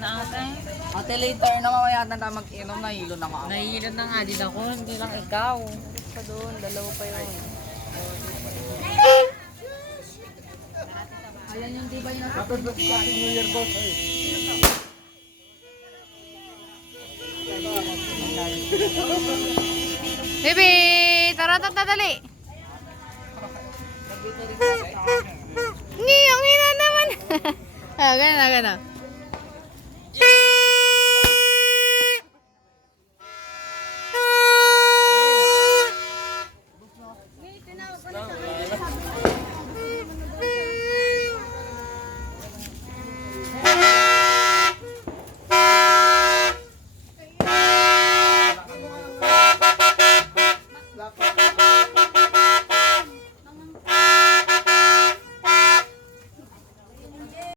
na ata. Ate later na mamaya na tayo mag-inom, nahilo na nga ako. Nahihilo na nga din ako, hindi lang ikaw. Pa doon, dalawa pa yun. Ayan yung di ba yung nasa... Happy New Year, boss. Baby, tara dali. Ngiyong ina naman. Gana.